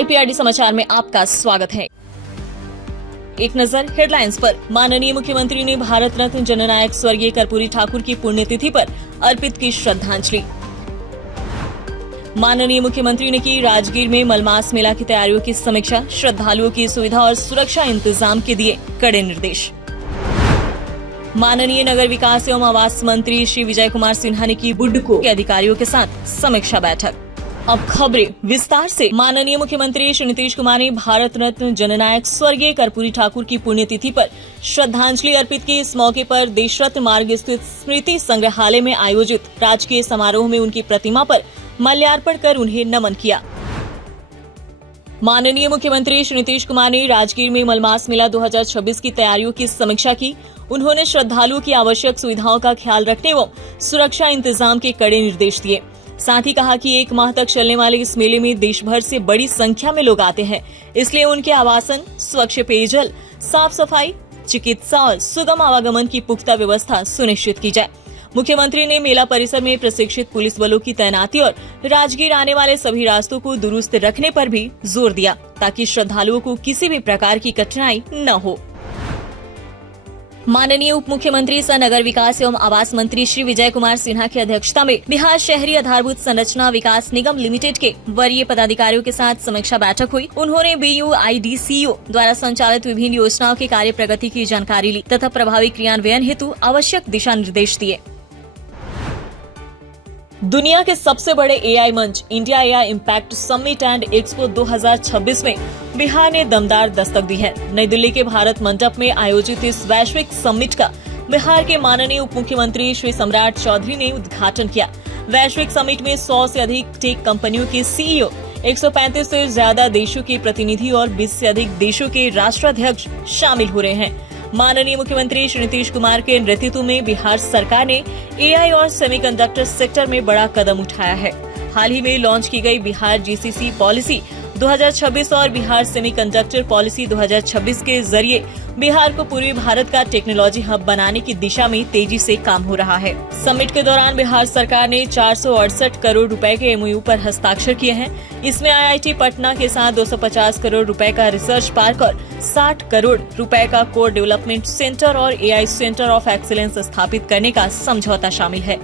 IPRD समाचार में आपका स्वागत है। एक नजर हेडलाइंस पर। माननीय मुख्यमंत्री ने भारत रत्न जननायक स्वर्गीय कर्पूरी ठाकुर की पुण्यतिथि पर अर्पित की श्रद्धांजलि। माननीय मुख्यमंत्री ने की राजगीर में मलमास मेला की तैयारियों की समीक्षा। श्रद्धालुओं की सुविधा और सुरक्षा इंतजाम के दिए कड़े निर्देश। माननीय नगर विकास एवं आवास मंत्री श्री विजय कुमार सिन्हा ने की बुड्को के अधिकारियों के साथ समीक्षा बैठक। अब खबरें विस्तार से। माननीय मुख्यमंत्री श्री नीतीश कुमार ने भारत रत्न जननायक स्वर्गीय कर्पूरी ठाकुर की पुण्यतिथि पर श्रद्धांजलि अर्पित की। इस मौके पर देशरत्न मार्ग स्थित स्मृति संग्रहालय में आयोजित राजकीय समारोह में उनकी प्रतिमा पर माल्यार्पण कर उन्हें नमन किया। माननीय मुख्यमंत्री श्री नीतीश कुमार ने राजगीर में मलमास मेला 2026 की तैयारियों की समीक्षा की। उन्होंने श्रद्धालुओं की आवश्यक सुविधाओं का ख्याल रखने एवं सुरक्षा इंतजाम के कड़े निर्देश दिए। साथ ही कहा कि 1 माह तक चलने वाले इस मेले में देश भर से बड़ी संख्या में लोग आते हैं, इसलिए उनके आवासन, स्वच्छ पेयजल, साफ सफाई, चिकित्सा और सुगम आवागमन की पुख्ता व्यवस्था सुनिश्चित की जाए। मुख्यमंत्री ने मेला परिसर में प्रशिक्षित पुलिस बलों की तैनाती और राजगीर आने वाले सभी रास्तों को दुरुस्त रखने पर भी जोर दिया, ताकि श्रद्धालुओं को किसी भी प्रकार की कठिनाई न हो। माननीय उप मुख्यमंत्री सह नगर विकास एवं आवास मंत्री श्री विजय कुमार सिन्हा की अध्यक्षता में बिहार शहरी आधारभूत संरचना विकास निगम लिमिटेड के वरीय पदाधिकारियों के साथ समीक्षा बैठक हुई। उन्होंने BUIDCO द्वारा संचालित विभिन्न योजनाओं के कार्य प्रगति की जानकारी ली तथा प्रभावी क्रियान्वयन हेतु आवश्यक दिशा निर्देश दिए। दुनिया के सबसे बड़े AI मंच India AI impact summit and expo 2026 में बिहार ने दमदार दस्तक दी है। नई दिल्ली के भारत मंडप में आयोजित इस वैश्विक समिट का बिहार के माननीय उप मुख्यमंत्री श्री सम्राट चौधरी ने उद्घाटन किया। वैश्विक समिट में 100 से अधिक टेक कंपनियों के CEO, 135 से ज्यादा देशों के प्रतिनिधि और 20 से अधिक देशों के राष्ट्राध्यक्ष शामिल हो रहे हैं। माननीय मुख्यमंत्री श्री नीतीश कुमार के नेतृत्व में बिहार सरकार ने AI और सेमीकंडक्टर सेक्टर में बड़ा कदम उठाया है। हाल ही में लॉन्च की गई बिहार GCC पॉलिसी 2026 और बिहार सेमीकंडक्टर पॉलिसी 2026 के जरिए बिहार को पूर्वी भारत का टेक्नोलॉजी हब बनाने की दिशा में तेजी से काम हो रहा है। समिट के दौरान बिहार सरकार ने 468 करोड़ रुपए के MOU पर हस्ताक्षर किए हैं। इसमें IIT पटना के साथ 250 करोड़ रुपए का रिसर्च पार्क और 60 करोड़ रुपए का कोर डेवलपमेंट सेंटर और AI सेंटर ऑफ एक्सीलेंस स्थापित करने का समझौता शामिल है।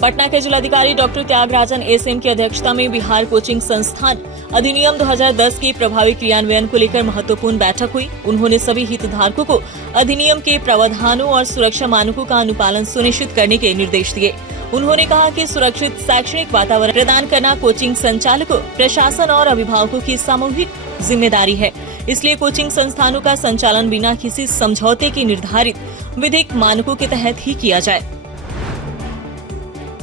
पटना के जिलाधिकारी डॉक्टर त्यागराजन SM की अध्यक्षता में बिहार कोचिंग संस्थान अधिनियम 2010 के प्रभावी क्रियान्वयन को लेकर महत्वपूर्ण बैठक हुई। उन्होंने सभी हितधारकों को अधिनियम के प्रावधानों और सुरक्षा मानकों का अनुपालन सुनिश्चित करने के निर्देश दिए। उन्होंने कहा कि सुरक्षित शैक्षणिक वातावरण प्रदान करना कोचिंग संचालकों, प्रशासन और अभिभावकों की सामूहिक जिम्मेदारी है। इसलिए कोचिंग संस्थानों का संचालन बिना किसी समझौते के निर्धारित विधिक मानकों के तहत ही किया जाए।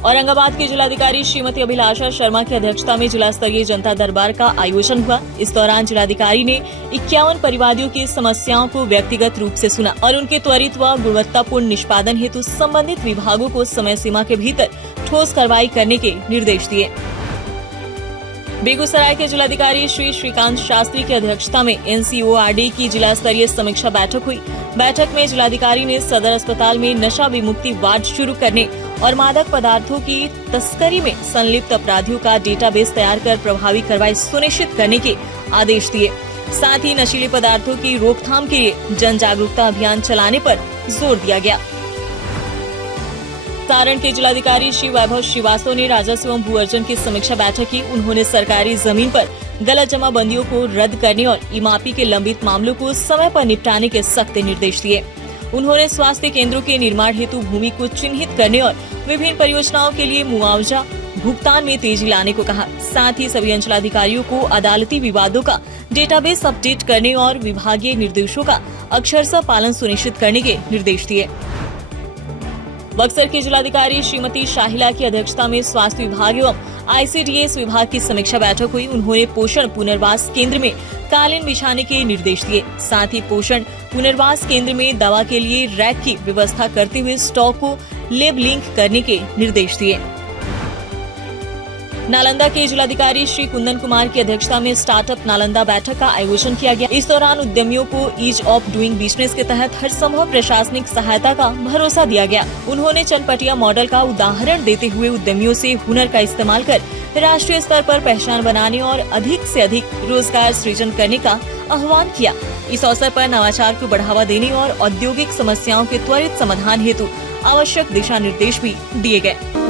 औरंगाबाद की जिलाधिकारी श्रीमती अभिलाषा शर्मा की अध्यक्षता में जिला स्तरीय जनता दरबार का आयोजन हुआ। इस दौरान जिलाधिकारी ने 51 परिवादियों की समस्याओं को व्यक्तिगत रूप से सुना और उनके त्वरित व गुणवत्तापूर्ण निष्पादन हेतु संबंधित विभागों को समय सीमा के भीतर ठोस कार्रवाई करने के निर्देश दिए। बेगूसराय के जिलाधिकारी श्री श्रीकांत शास्त्री की अध्यक्षता में NCORD की जिला स्तरीय समीक्षा बैठक हुई। बैठक में जिलाधिकारी ने सदर अस्पताल में नशा विमुक्ति वार्ड शुरू करने और मादक पदार्थों की तस्करी में संलिप्त अपराधियों का डेटाबेस तैयार कर प्रभावी कार्रवाई सुनिश्चित करने के आदेश दिए। साथ ही नशीले पदार्थों की रोकथाम के लिए जन जागरूकता अभियान चलाने पर जोर दिया गया। सारण के जिलाधिकारी श्री वैभव श्रीवास्तव ने राजस्व एवं भू अर्जन की समीक्षा बैठक की। उन्होंने सरकारी जमीन पर गलत जमाबंदियों को रद्द करने और इमापी के लंबित मामलों को समय पर निपटाने के सख्त निर्देश दिए। उन्होंने स्वास्थ्य केंद्रों के निर्माण हेतु भूमि को चिन्हित करने और विभिन्न परियोजनाओं के लिए मुआवजा भुगतान में तेजी लाने को कहा। साथ ही सभी अंचलाधिकारियों को अदालती विवादों का डेटाबेस अपडेट करने और विभागीय निर्देशों का अक्षरशः पालन सुनिश्चित करने के निर्देश दिए। बक्सर की जिलाधिकारी श्रीमती शाहिला की अध्यक्षता में स्वास्थ्य विभाग एवं ICDS विभाग की समीक्षा बैठक हुई। उन्होंने पोषण पुनर्वास केंद्र में कालीन बिछाने के निर्देश दिए। साथ ही पोषण पुनर्वास केंद्र में दवा के लिए रैक की व्यवस्था करते हुए स्टॉक को लेबलिंग करने के निर्देश दिए। नालंदा के जिलाधिकारी श्री कुंदन कुमार की अध्यक्षता में स्टार्टअप नालंदा बैठक का आयोजन किया गया। इस दौरान उद्यमियों को ईज ऑफ डूइंग बिजनेस के तहत हर संभव प्रशासनिक सहायता का भरोसा दिया गया। उन्होंने चनपटिया मॉडल का उदाहरण देते हुए उद्यमियों से हुनर का इस्तेमाल कर राष्ट्रीय स्तर पर पहचान बनाने और अधिक से अधिक रोजगार सृजन करने का आह्वान किया। इस अवसर पर नवाचार को बढ़ावा देने और औद्योगिक समस्याओं के त्वरित समाधान हेतु आवश्यक दिशा निर्देश भी दिए गए।